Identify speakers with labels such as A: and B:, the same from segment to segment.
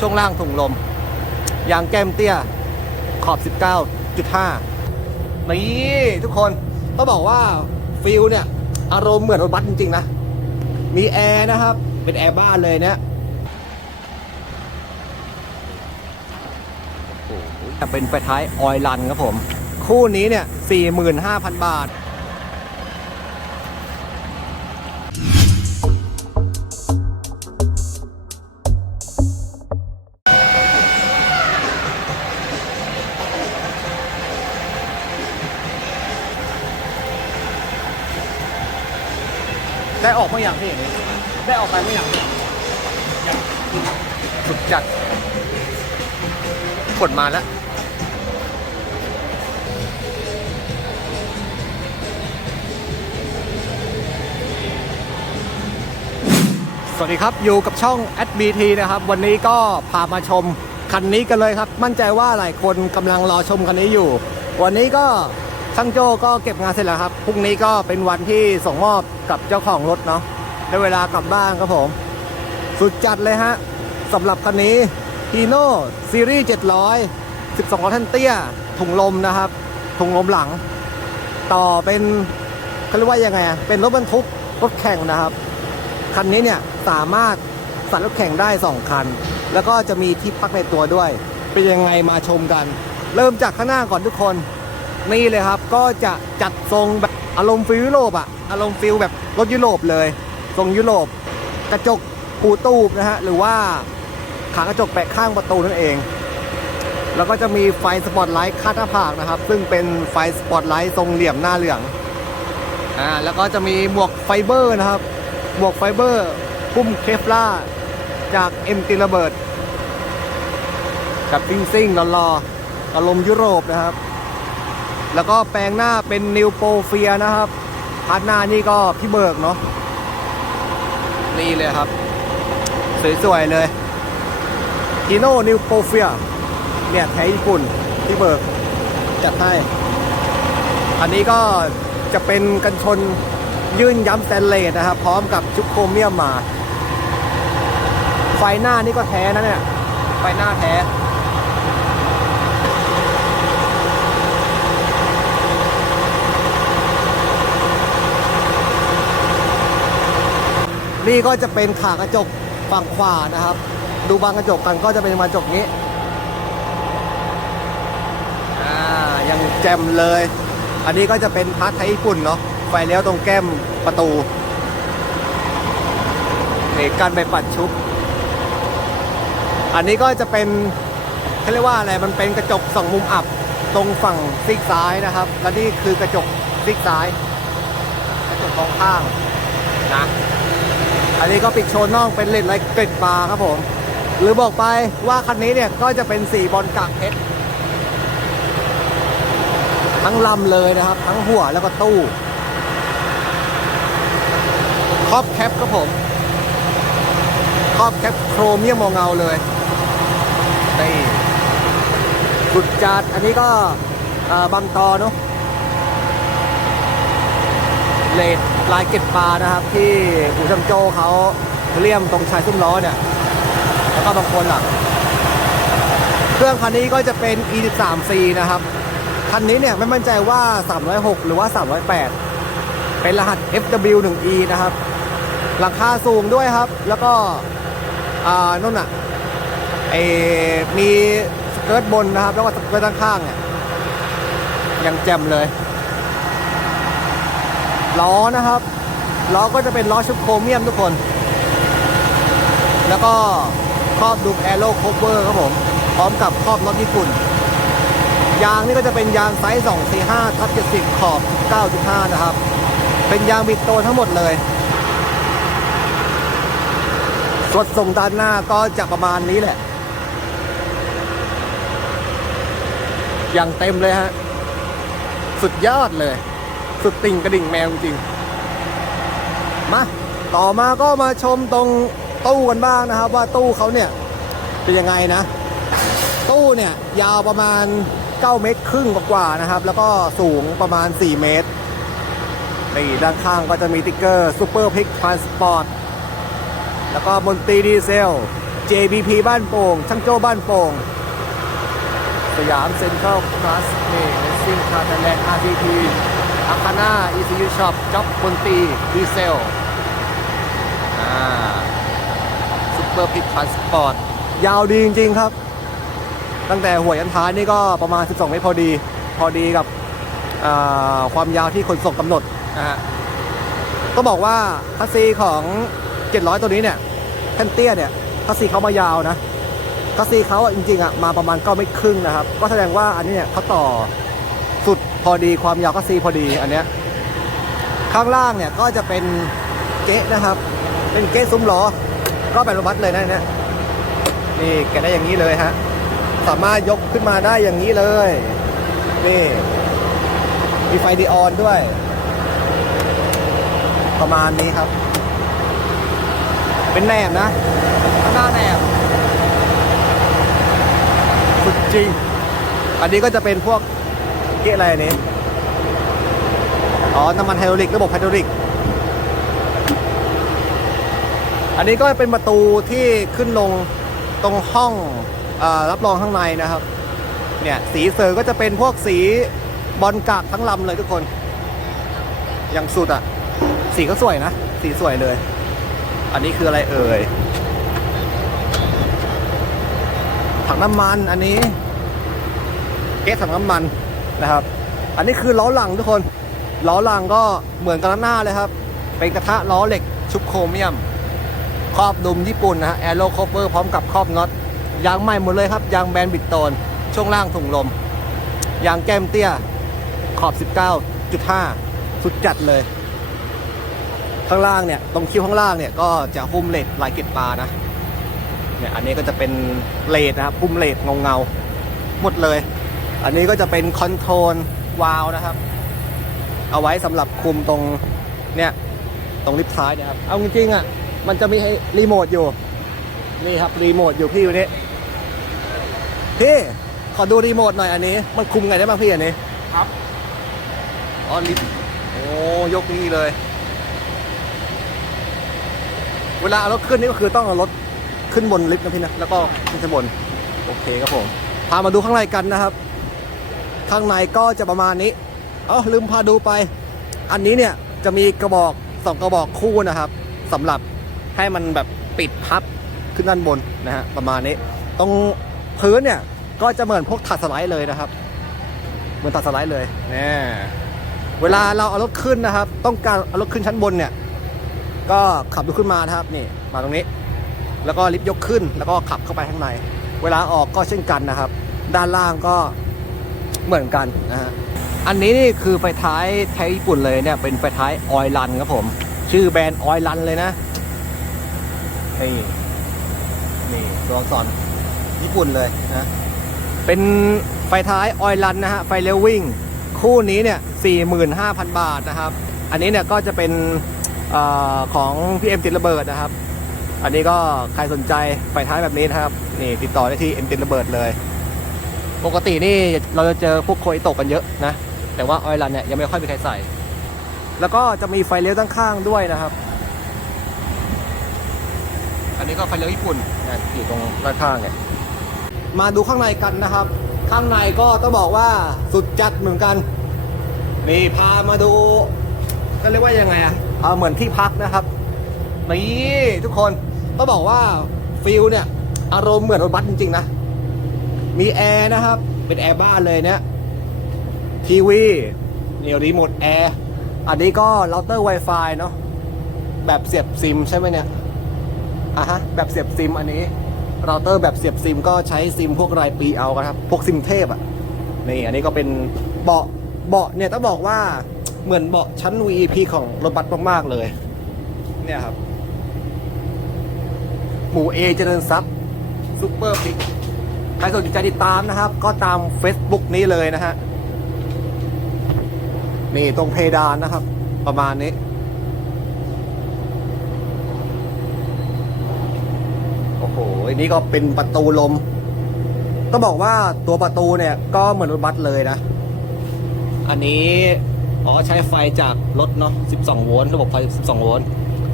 A: ช่วงล่างถุงลม ยางแก้มเตี้ย ขอบ 19.5 นี่ทุกคนต้องบอกว่าฟิลเนี่ย อารมณ์เหมือนรถบัสจริง ๆ นะ มีแอร์นะครับ เป็นแอร์บ้านเลยเนี่ยจะเป็นไฟท้ายออยลันครับผม คู่นี้เนี่ย 45,000 บาท ได้ออกมาอย่างที่อย่างนี้ได้ออกไปไม่อย่างนี้สุดจัดฝนมาแล้วสวัสดีครับ อยู่กับช่อง SBT นะครับ วันนี้ก็พามาชมคันนี้กันเลยครับ มั่นใจว่าหลายคนกำลังรอชมคันนี้อยู่ วันนี้ก็ ช่างโจ้ก็เก็บงานเสร็จแล้วครับ พรุ่งนี้ก็เป็นวันที่ส่งมอบกับเจ้าของรถเนาะ ได้เวลากลับบ้านครับผม สุดจัดเลยฮะสำหรับคันนี้ Hino ซีรีส์700 12ล้อแท่นเตี้ยถุงลมนะครับ ถุงลมหลัง ต่อเป็นเขาเรียกว่ายังไงอะเป็นรถบรรทุกรถแข่งนะครับ คันนี้เนี่ยสามารถใส่รถแข่งได้ 2 คัน แล้วก็จะมีที่พักในตัวด้วย เป็นยังไงมาชมกัน เริ่มจากข้างหน้าก่อนทุกคน นี่เลยครับก็จะจัดทรงแบบอารมณ์ฟิลยุโรปอะอารมณ์ฟิลแบบรถยุโรปเลย ทรงยุโรป กระจกปูตูบนะฮะหรือว่าขากระจกแปะข้างประตูนั่นเอง แล้วก็จะมีไฟสปอตไลท์คาดหน้าผากนะครับ ซึ่งเป็นไฟสปอตไลท์ทรงเหลี่ยมหน้าเหลืองอ่าแล้วก็จะมีหมวกไฟเบอร์นะครับหมวกไฟเบอร์พุ่มเคฟล่าจากเอ็มติระเบิดกับซิ่งซิ่งๆรอๆอารมณ์ยุโรปนะครับ แล้วก็แปลงหน้าเป็นนิวโปรเฟียนะครับพาร์ทหน้านี่ก็พี่เบิร์กเนาะนี่เลยครับ สวยๆเลยฮีโน่นิวโปรเฟียเนี่ยแท้ญี่ปุ่นพี่เบิร์กจัดให้ อันนี้ก็จะเป็นกันชนยื่นย้ำแตนเลสนะครับ พร้อมกับชุบโครเมียมมา ไฟหน้านี่ก็แท้นะเนี่ย ไฟหน้าแท้ นี่ก็จะเป็นขากระจกฝั่งขวานะครับ ดูบางกระจกกันก็จะเป็นกระจกนี้อ่ายังแจ่มเลย อันนี้ก็จะเป็นพาร์ทไทยญี่ปุ่นเนาะไฟเลี้ยวตรงแก้มประตูนี่กันไปปัดชุบอันนี้ก็จะเป็นเขาเรียกว่าอะไรมันเป็นกระจกสองมุมอับตรงฝั่งซีกซ้ายนะครับ และนี่คือกระจกซีกซ้าย กระจกมองข้างนะ อันนี้ก็ปิดโชว์น่องเป็นเลนไรเกรดปลาครับผม หรือบอกไปว่าคันนี้เนี่ยก็จะเป็นสีบอลกากเพชรทั้งลำเลยนะครับ ทั้งหัวแล้วก็ตู้ครอบแคปครับผมครอบแคปโครเมียมมองเงาเลยนี่สุดจัดอันนี้ก็บางตอเนาะ เลดลายเก็ดปลานะครับ ที่อู่ช่างโจเขาเลี่ยมตรงชายซุ้มล้อเนี่ย แล้วก็บางคนหลังเครื่องคันนี้ก็จะเป็น E13C นะครับ คันนี้เนี่ยไม่มั่นใจว่า 306 หรือว่า 308 เป็นรหัส FW1E นะครับ หลังคาสูงด้วยครับ แล้วก็อ่านู่นอะไอมีสเกิร์ตบนนะครับ แล้วก็สเกิร์ตข้างเนี่ยยังแจ่มเลย ล้อนะครับล้อก็จะเป็นล้อชุบโครเมียมทุกคน แล้วก็ครอบดูแอโร่โคเวอร์ครับผม พร้อมกับครอบน็อตญี่ปุ่น ยางนี่ก็จะเป็นยางไซส์ 2 4 5ทับ70 ขอบ 9.5 นะครับ เป็นยางบิดโตทั้งหมดเลยสวดส่งด้านหน้าก็จะประมาณนี้แหละ อย่างเต็มเลยฮะ สุดยอดเลย สุดติ่งกระดิ่งแมวจริงมา ต่อมาก็มาชมตรงตู้กันบ้างนะครับ ว่าตู้เขาเนี่ยเป็นยังไงนะ ตู้เนี่ยยาวประมาณ 9 เมตรครึ่งกว่าๆนะครับ แล้วก็สูงประมาณ 4 เมตรนี่ด้านข้างก็จะมีติ๊กเกอร์ซูเปอร์พิกทรานสปอร์ตแล้วก็มนตรีดีเซล JBP บ้านโป่ง ช่างโจ้บ้านโป่ง สยามเซ็นทรัลพลัสเลสซิ่งคาร์แลนด์ RTP อาคาน่า ECU Shop จ็อบคนตีดีเซลอ่าซุปเปอร์พิกพาสปอร์ต ยาวดีจริง ๆ ครับ ตั้งแต่หัวยันท้ายนี่ก็ประมาณ 12 เมตรพอดี พอดีกับอ่าความยาวที่ขนส่งกำหนดนะฮะต้องบอกว่าคัสซีของ 700 ตัวนี้เนี่ยแท่นเตี้ยเนี่ยคัสซีเขามายาวนะคัสซีเขาอะจริงๆอะมาประมาณ9เมตรครึ่งนะครับ ก็แสดงว่าอันนี้เนี่ยเขาต่อสุด พอดีความยาวคัสซีพอดีอันเนี้ยข้างล่างเนี่ยก็จะเป็นเก๊ะนะครับ เป็นเก๊ะซุ้มล้อ ก็แบบรถบัสเลยนะเนี่ยนี่แกะได้อย่างนี้เลยฮะสามารถยกขึ้นมาได้อย่างนี้เลยนี่มีไฟดีออนด้วย ประมาณนี้ครับ เป็นแหนบนะข้างหน้าแหนบสุดจริง อันนี้ก็จะเป็นพวก เกะอะไรอันนี้ อ๋อ น้ำมันไฮดรอลิก ระบบไฮดรอลิก อันนี้ก็เป็นประตูที่ขึ้นลงตรงห้องอรับรองข้างในนะครับ เนี่ย สีเซอร์ก็จะเป็นพวกสีบอลกากทั้งลำเลยทุกคน อย่างสุดอะสีก็สวยนะ สีสวยเลย อันนี้คืออะไรเอ่ย ถังน้ำมันอันนี้ เก๊สถังน้ำมัน นะครับ อันนี้คือล้อหลังทุกคน ล้อหลังก็เหมือนกันหน้าเลยครับ เป็นกระทะล้อเหล็กชุบโครเมียม ครอบดุมญี่ปุ่นนะฮะแอโรคอเปอร์พร้อมกับครอบน็อตยางใหม่หมดเลยครับ ยางแบนบิดโตน ช่วงล่างถุงลม ยางแก้มเตี้ย ขอบ 19.5 สุดจัดเลย ข้างล่างเนี่ย ตรงคิ้วข้างล่างเนี่ย ก็จะหุ้มเลดลายเกล็ดปลานะ เนี่ย อันนี้ก็จะเป็นเลดนะครับหุ้มเลดเงาเงาหมดเลย อันนี้ก็จะเป็นคอนโทรลวาลนะครับ เอาไว้สำหรับคุมตรงเนี่ยตรงลิฟท์ท้ายเนะครับ เอาจริงๆอะมันจะมีให้รีโมทอยู่ นี่ครับรีโมทอยู่พี่อยู่นี่พี่ขอดูรีโมทหน่อยอันนี้ มันคุมไงได้บ้างพี่อันนี้
B: ครับ
A: อ๋อลิฟต์โอ้ยกนี่เลย เวลาเอารถขึ้นนี่ก็คือต้องเอารถขึ้นบนลิฟต์นะพี่นะแล้วก็ขึ้นชั้นบน โอเคครับผม พามาดูข้างในกันนะครับ ข้างในก็จะประมาณนี้เอ๋อลืมพาดูไป อันนี้เนี่ยจะมีกระบอกสองกระบอกคู่นะครับสำหรับให้มันแบบปิดพับขึ้นด้านบนนะฮะประมาณนี้ ตรงพื้นเนี่ยก็จะเหมือนพวกถัดสไลด์เลยนะครับ เหมือนตัดสไลด์เลยเนี่ยเวลาเราเอารถขึ้นนะครับ ต้องการเอารถขึ้นชั้นบนเนี่ย ก็ขับรถขึ้นมานะครับนี่มาตรงนี้ แล้วก็ลิฟต์ยกขึ้น แล้วก็ขับเข้าไปข้างใน เวลาออกก็เช่นกันนะครับ ด้านล่างก็ เหมือนกันนะฮะอันนี้นี่คือไฟท้ายไทยญี่ปุ่นเลยเนี่ยเป็นไฟท้ายออยลันครับผม ชื่อแบรนด์ออยลันเลยนะนี่นี่ตัวอักษรญี่ปุ่นเลยนะเป็นไฟท้ายออยลันนะฮะไฟเลี้ยววิ่ง คู่นี้เนี่ย45,000 บาทนะครับ อันนี้เนี่ยก็จะเป็นอของพี่เอ็มติดระเบิดนะครับ อันนี้ก็ใครสนใจไฟท้ายแบบนี้นะครับนี่ติดต่อได้ที่เอ็มติดระเบิดเลย ปกตินี่เราจะเจอพวกโคยโตกกันเยอะนะ แต่ว่าออยลันเนี่ยยังไม่ค่อยมีใครใส่ แล้วก็จะมีไฟเลี้ยวด้านข้างด้วยนะครับ อันนี้ก็ไฟเลี้ยวญี่ปุ่นนะอยู่ตรงด้านข้างเนี่ยมาดูข้างในกันนะครับ ข้างในก็ต้องบอกว่าสุดจัดเหมือนกันนี่พามาดูก็เรียกว่ายังไงอะเอาเหมือนที่พักนะครับนี่ทุกคนต้องบอกว่าฟิลเนี่ย อารมณ์เหมือนรถบัสจริงๆนะ มีแอร์นะครับ เป็นแอร์บ้านเลยเนี่ยทีวีเนี่ยรีโมทแอร์ อันนี้ก็เราเตอร์ Wi-Fi เนาะ แบบเสียบซิมใช่ไหมเนี่ยอะฮะ แบบเสียบซิมอันนี้ เราเตอร์แบบเสียบซิมก็ใช้ซิมพวกรายปีเอากันครับ พวกซิมเทพอะ นี่อันนี้ก็เป็นเบาะ เบาะเนี่ยต้องบอกว่าเหมือนเบาะชั้น VIP ของรถบัสมากๆเลย เนี่ยครับ หมูเอเจริญทรัพย์ซูเปอร์พิก ใครสนใจติดตามนะครับ ก็ตาม Facebook นี้เลยนะฮะนี่ตรงเพดานนะครับ ประมาณนี้ โอ้โหอันนี้ก็เป็นประตูลมต้องบอกว่าตัวประตูเนี่ย ก็เหมือนรถบัสเลยนะ อันนี้อ๋อใช้ไฟจากรถเนาะ 12 โวลต์ ระบบไฟ 12 โวลต์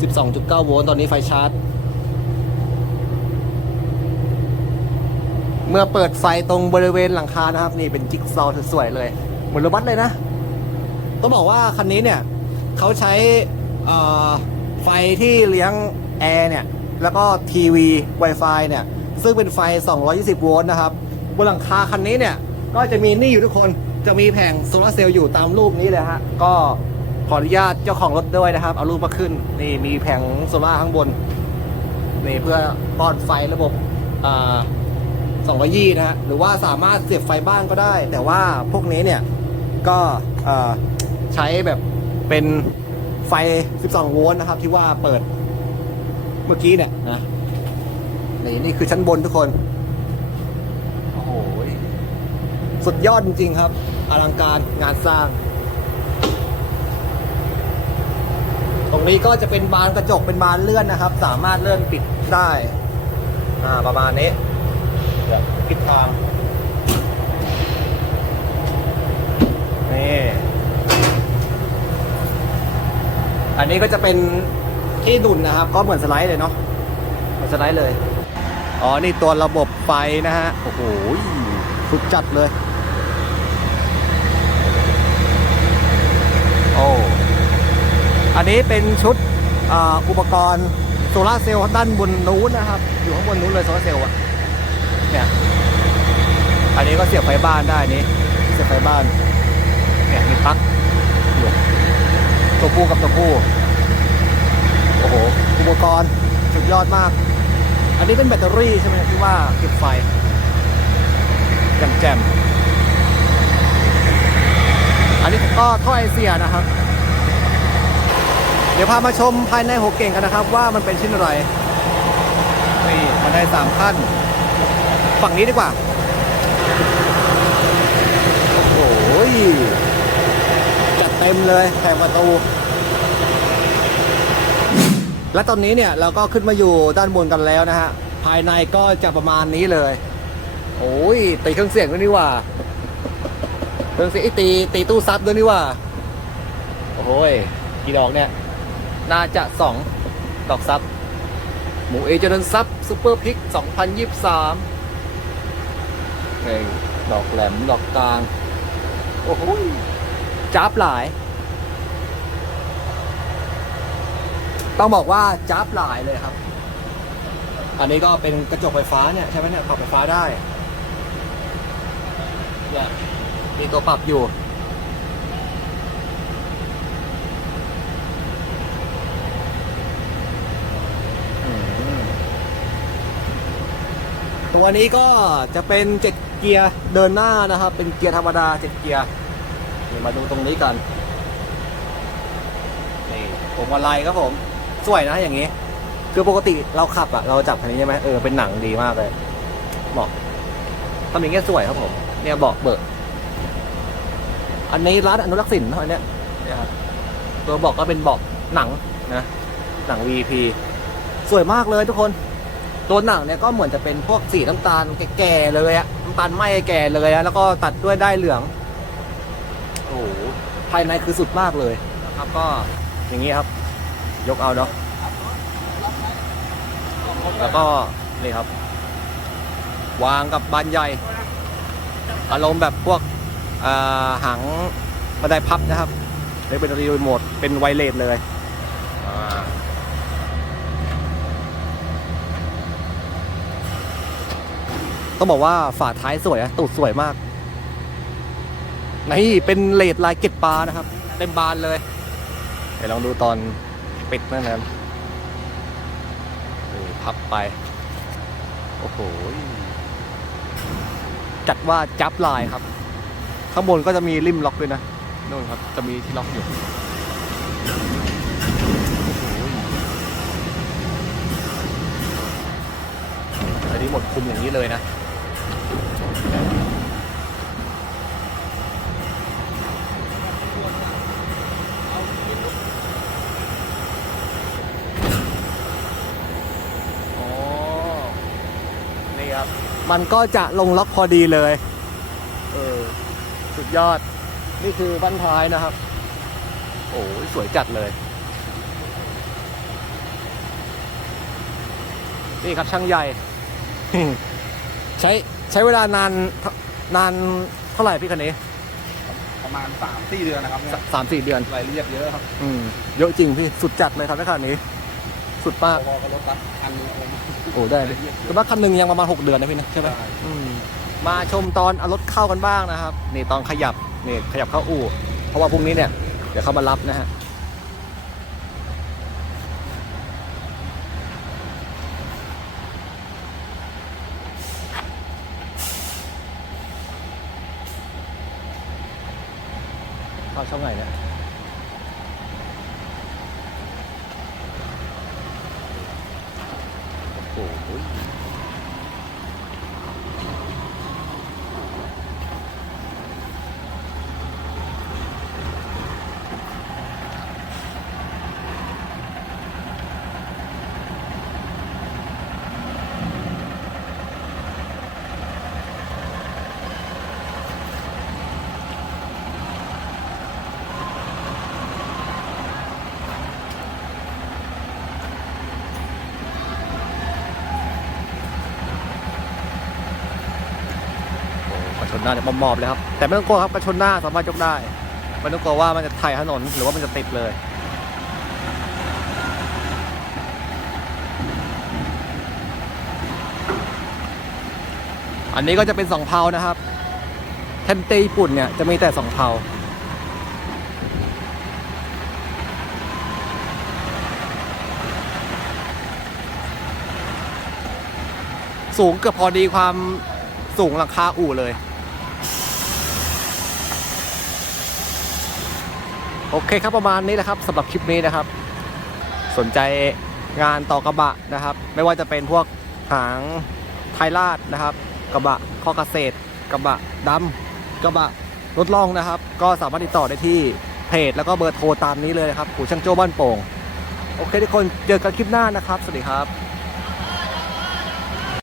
A: 12.9 โวลต์ ตอนนี้ไฟชาร์จ มื่อเปิดไฟตรงบริเวณหลังคานะครับ นี่เป็นจิ๊กซอว์สวยๆเลยเหมือนรถบัสเลยนะ ต้องบอกว่าคันนี้เนี่ยเขาใช้ไฟที่เลี้ยงแอร์เนี่ย แล้วก็ทีวี Wi-Fi เนี่ย ซึ่งเป็นไฟ 220 โวลต์นะครับ บนหลังคาคันนี้เนี่ย ก็จะมีนี่อยู่ทุกคนจะมีแผงโซลาเซลล์อยู่ตามรูปนี้เลยฮะ ก็ขออนุญาตเจ้าของรถด้วยนะครับ เอารูปมาขึ้น นี่มีแผงโซลาข้างบน นี่เพื่อป้อนไฟระบบอ่า 220นะฮะหรือว่าสามารถเสียบไฟบ้านก็ได้ แต่ว่าพวกนี้เนี่ยก็ใช้แบบเป็นไฟ 12 โวลต์นะครับ ที่ว่าเปิดเมื่อกี้เนี่ยนะนี่นี่คือชั้นบนทุกคน โอ้โห สุดยอดจริง ๆ ครับ อลังการงานสร้าง ตรงนี้ก็จะเป็นบานกระจกเป็นบานเลื่อนนะครับ สามารถเลื่อนปิดได้ อ่า ประมาณนี้ ปิดทางนี่อันนี้ก็จะเป็นที่ดุนนะครับ ก็เหมือนสไลด์เลยเนาะเหมือนสไลด์เลย อ๋อ นี่ตัวระบบไฟนะฮะ โอ้โหสุดจัดเลย โอ้อันนี้เป็นชุดอ่าอุปกรณ์โซลาเซลล์ด้านบนนู้นนะครับ อยู่ข้างบนนู้นเลยโซลาเซลล์อะ เนี่ย อันนี้ก็เสียบไฟบ้านได้นี้ เสียบไฟบ้าน เนี่ยมีปลั๊กอยู่ตัวผู้กับตัวผู้ โอ้โห อุปกรณ์สุดยอดมาก อันนี้เป็นแบตเตอรี่ใช่ไหมที่ว่าเก็บไฟแจ่มแจ่มอันนี้ก็ท่อไอเสียนะครับ เดี๋ยวพามาชมภายในหัวเก่งกันนะครับ ว่ามันเป็นชิ้นอะไร นี่มาได้สามขั้น ฝั่งนี้ดีกว่า โอ้ยจัดเต็มเลยแผงประตู และตอนนี้เนี่ยเราก็ขึ้นมาอยู่ด้านบนกันแล้วนะฮะ ภายในก็จะประมาณนี้เลย โอ้ยตีเครื่องเสียงด้วยนี่ว่าเครื่องเสียงไอ้ตีตีตู้ซับด้วยนี่ว่า โอ้ยกี่ดอกเนี่ย น่าจะสองดอกซับหมูเอเจริญซับซูเปอร์พิก 2023 เพลง ดอกแหลม ดอกกลาง โอ้โหจับหลาย ต้องบอกว่าจับหลายเลยครับ อันนี้ก็เป็นกระจกไฟฟ้าเนี่ยใช่ไหมเนี่ยปรับไฟฟ้าได้เนี่ยมีตัวปรับอยู่ตัวนี้ก็จะเป็นเจ็ด กียร์เดินหน้านะครับ เป็นเกียร์ธรรมดาเจ็ดเกียร์เดี๋ยวมาดูตรงนี้กันนี่ผมมาลัยครับผม สวยนะอย่างนี้ คือปกติเราขับอะเราจับคันนี้ใช่ไหมเออเป็นหนังดีมากเลยเหมาะทำอย่างเงี้ยสวยครับผม เนี่ยเบาะเบิกอันนี้ร้านอนุรักษ์สินเท่านี้เนี่ยครับตัวเบอกก็เป็นเบาะหนังนะหนัง VP สวยมากเลยทุกคน ตัวหนังเนี่ยก็เหมือนจะเป็นพวกสีน้ำตาลแก่ๆเลยอะน้ำตาลไหม้แก่เลยอะแล้วก็ตัดด้วยได้เหลือง โอ้โหภายในคือสุดมากเลยนะครับก็อย่างนี้ครับ ยกเอาเนาะแล้วก็นี่ครับ วางกับบานใหญ่ อารมณ์แบบพวกอ่าหางบันไดพับนะครับเลยเป็นรีโมทเป็นไวเลสเลยอ่า ต้องบอกว่าฝาท้ายสวยอะตูดสวยมาก นี่เป็นเลดลายเก็ดปลานะครับ เต็มบานเลย เดี๋ยวลองดูตอนปิดนั่นนะครับพับไป โอ้โห จัดว่าจับลายครับ ข้างบนก็จะมีริมล็อกด้วยนะนู่นครับ จะมีที่ล็อกอยู่อันนี้หมดคุมอย่างนี้เลยนะ นี่ครับ มันก็จะลงล็อกพอดีเลย เออ สุดยอด นี่คือบั้นท้ายนะครับ โอ้ยสวยจัดเลย นี่ครับช่างใหญ่ ใช้ ใช้เวลานานนานเท่าไหร่พี่คันนี้
B: ประมาณสามสี่เดือนนะครับเนี่ย
A: สามสี่เดือน
B: รายละเอียดเยอะครับ
A: อืมเยอะจริงพี่สุดจัดเลยครับคันนี้ สุดมาก
B: พอๆกับรถตักคันนึงเอง
A: โอ้ได้เลยแต่ว่าคันหนึ่งยังประมาณหกเดือนนะพี่นะใช่ไหม
B: ใช่
A: อืมมาชมตอนเอารถเข้ากันบ้างนะครับนี่ตอนขยับนี่ขยับเข้าอู่ เพราะว่าพรุ่งนี้เนี่ยเดี๋ยวเขามารับนะฮะ ช่องไหนเนี่ยโอ้โห ชนหน้าเนี่ยมอบๆเลยครับ แต่ไม่ต้องกลัวครับกระชนหน้าสามารถยกได้ ไม่ต้องกลัวว่ามันจะไถ่ถนนหรือว่ามันจะติดเลย อันนี้ก็จะเป็นสองเพลานะครับเทนเตญี่ปุ่นเนี่ยจะมีแต่สองเพลาสูงเกือบพอดีความสูงหลังคาอู่เลย โอเคครับประมาณนี้แหละครับสำหรับคลิปนี้นะครับ สนใจงานต่อกระบะนะครับ ไม่ว่าจะเป็นพวกหางไทยลาดนะครับ กระบะข้อเกษตร กระบะดำกระบะรถล่องนะครับ ก็สามารถติดต่อได้ที่เพจแล้วก็เบอร์โทรตามนี้เลยนะครับหูช่างโจ้บ้านโป่ง โอเคทุกคนเจอกันคลิปหน้านะครับ สวัสดีครับ